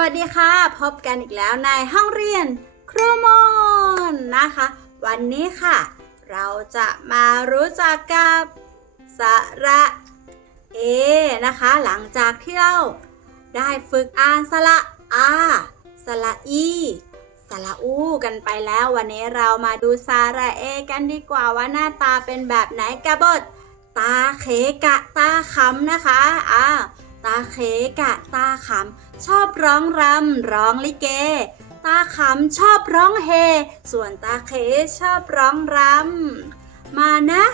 วัสดีค่ะ พบกันอีกแล้วในห้องเรียนครูมอนนะคะ วันนี้ค่ะ เราจะมารู้จักกับสระเอนะคะ หลังจากที่เราได้ฝึกอ่านสระอาสระอีสระอูกันไปแล้ว วันนี้เรามาดูสระเอกันดีกว่าว่าหน้าตาเป็นแบบไหนกระบทตาเขกะตาขำนะคะอ่า ตาเขกะตาขำชอบร้องรำร้องลิเก ตาขำชอบร้องเฮ ส่วนตาเขชอบร้องรำมานะ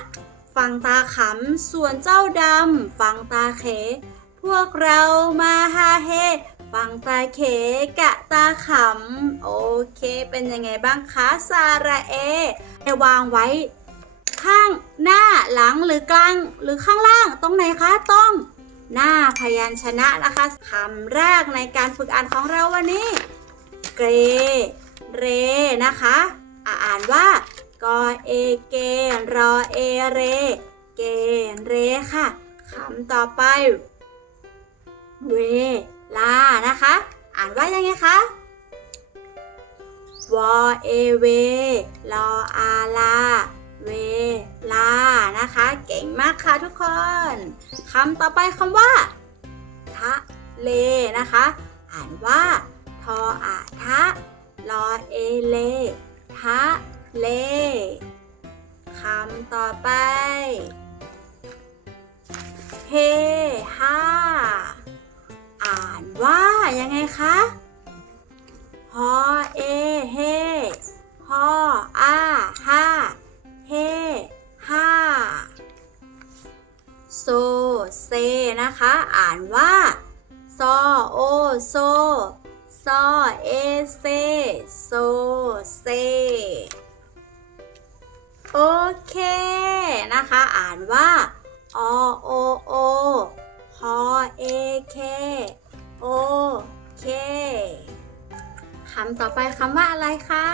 ฟังตาขำส่วนเจ้าดำฟังตาเขพวกเรามาฮาเฮฟังตาเขกะตาขำโอเคเป็นยังไงบ้างคะซาระเอวางไว้ ข้างหน้าหลังหรือกลางหรือข้างล่างตรงไหนคะต้อง หน้าพยัญชนะนะคะคำแรกในการฝึกอ่านของเราวันนี้ เกร เร นะคะอ่าอ่านว่ากอเอเกรอเอเร เกเรค่ะคำต่อไป เวลานะคะ อ่านว่ายังไงคะวอเอเวลออาลา ค่ะทุกคนคำต่อไปคำว่าทะเลนะคะ อ่านว่า ทออะทะลอเอเลทะเลคำต่อไปเฮ เซนะคะ อ่านว่าซอโอโซซอเอเซโซเซโอเคนะคะ อ่านว่าอโอโอฮอเอเคโอเคคำต่อไปคำว่าอะไรคะ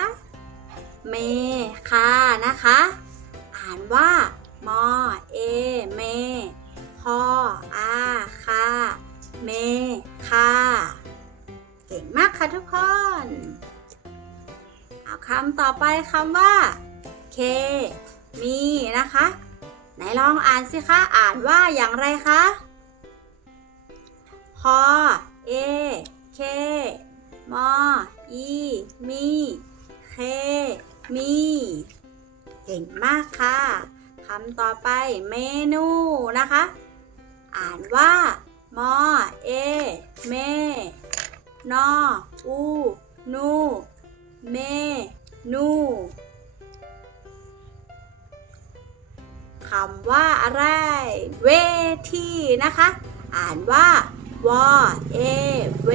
เมค่ะนะคะ อ่านว่ามอเอ ทุกคน เอาคำต่อไปคำว่า เค มีนะคะ ไหนลองอ่านสิคะ อ่านว่าอย่างไรคะพอเอ เค มอ อี มี เค มี เก่งมากค่ะคำต่อไปเมนูนะคะ อ่านว่า มอ เอ เม นอ อู นู เม นูคำว่าอะไร เวทีนะคะ อ่านว่าวอเอ เว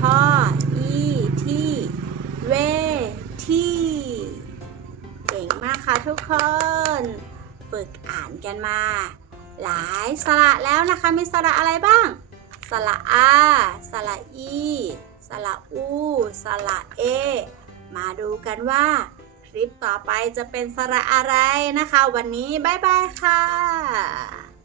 ทออีทีเวทีเก่งมากค่ะทุกคน ฝึกอ่านกันมา หลายสระแล้วนะคะ มีสระอะไรบ้าง สระอา สระอี สระอู สระเอ มาดูกันว่า คลิปต่อไปจะเป็นสระอะไรนะคะ วันนี้ บ๊ายบายค่ะ